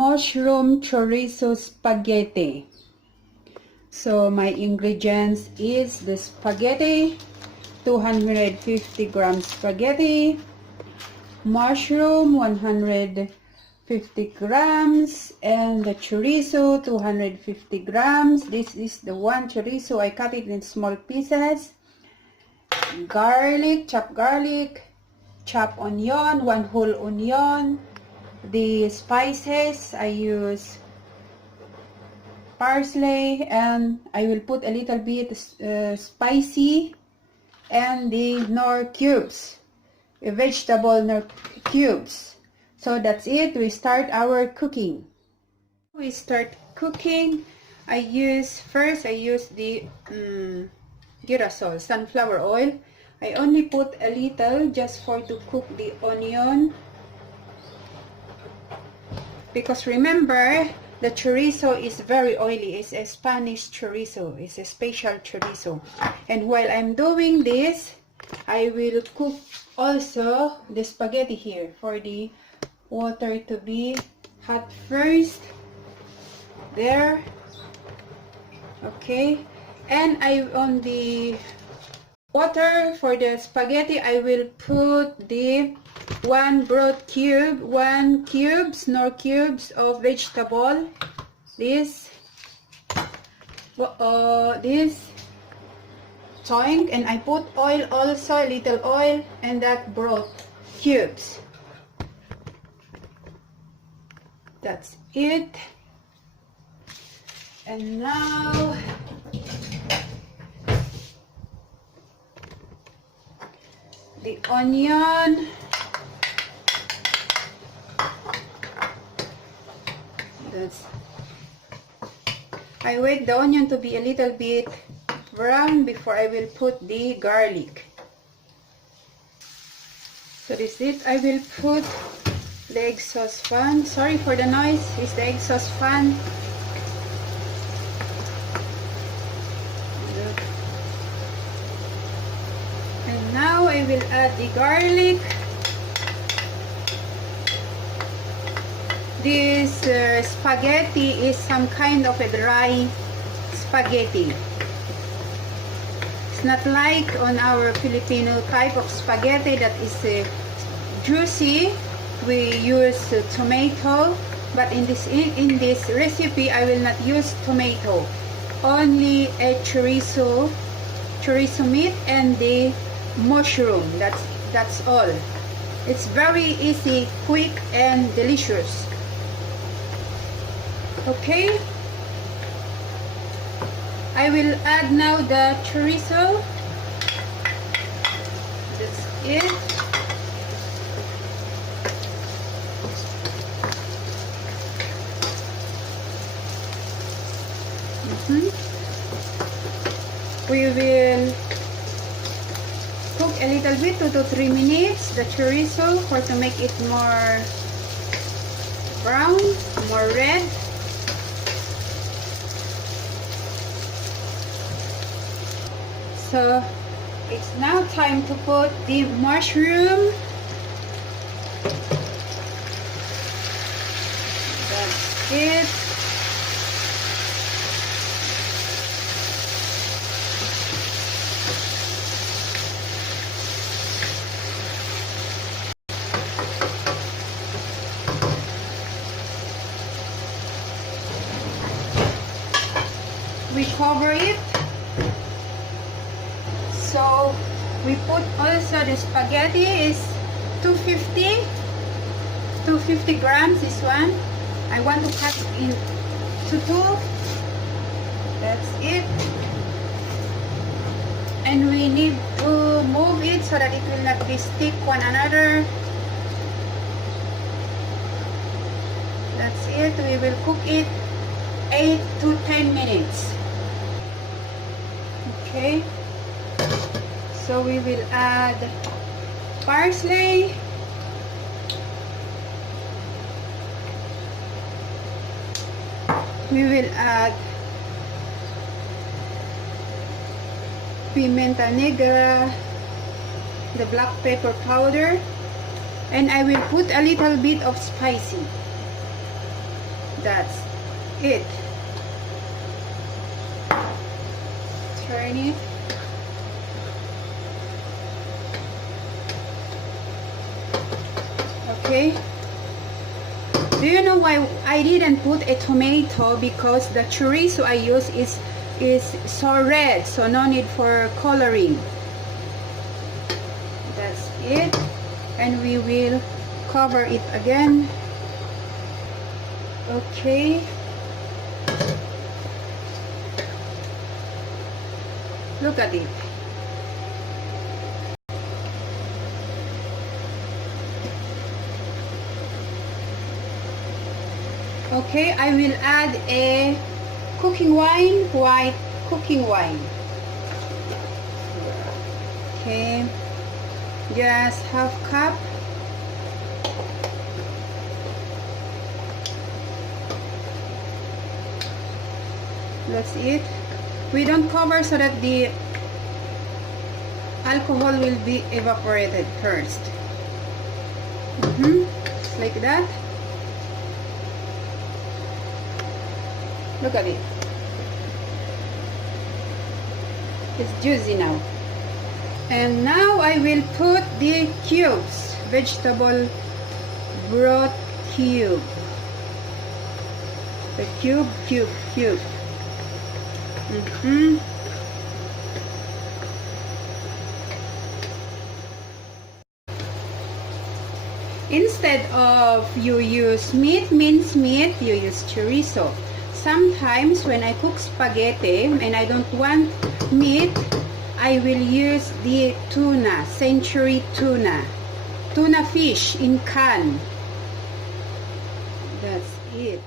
mushroom chorizo spaghetti. So my ingredients is the spaghetti, 250 grams spaghetti, mushroom 150 grams, and the chorizo 250 grams. This is the one chorizo. I cut it in small pieces. Garlic, chopped onion, one whole onion. The spices, I use parsley, and I will put a little bit spicy, and the nor cubes, vegetable nor cubes. So that's it. We start our cooking. We start cooking. I use the girasol, sunflower oil. I only put a little just for to cook the onion, because remember the chorizo is very oily. It's a Spanish chorizo. It's a special chorizo. And while I'm doing this, I will cook also the spaghetti here for the water to be hot first. There. Okay. And on the water for the spaghetti, I will put the one cubes of vegetable. This toing, and I put oil also, little oil, and that broth cubes. That's it. And now the onion. I wait the onion to be a little bit brown before I will put the garlic. So this is it. I will put the exhaust fan. Sorry for the noise. It's the exhaust fan. And now I will add the garlic. This spaghetti is some kind of a dry spaghetti. It's not like on our Filipino type of spaghetti that is juicy. We use tomato, but in this recipe I will not use tomato. Only a chorizo meat and the mushroom. That's all. It's very easy, quick, and delicious. Okay, I will add now the chorizo. That's it. We will cook a little bit, 2 to 3 minutes, the chorizo, for to make it more brown, more red. So it's now time to put the mushroom. That's it. We cover it. So we put also the spaghetti is 250 grams. This one I want to cut into 2. That's it. And we need to move it so that it will not be stick one another. That's it. We will cook it 8 to 10 minutes. Okay. So we will add parsley, we will add pimenta negra, the black pepper powder, and I will put a little bit of spicy. That's it. Turn it. Okay. Do you know why I didn't put a tomato? Because the chorizo I use is so red, so no need for coloring. That's it. And we will cover it again. Okay. Look at it. Okay, I will add a cooking wine, white cooking wine. Okay, just half cup. That's it. We don't cover so that the alcohol will be evaporated first. Just like that. Look at it. It's juicy now. And now I will put the cubes, vegetable broth cube. The cube. Instead of you use minced meat, you use chorizo. Sometimes when I cook spaghetti and I don't want meat, I will use the tuna, century tuna fish in can. That's it.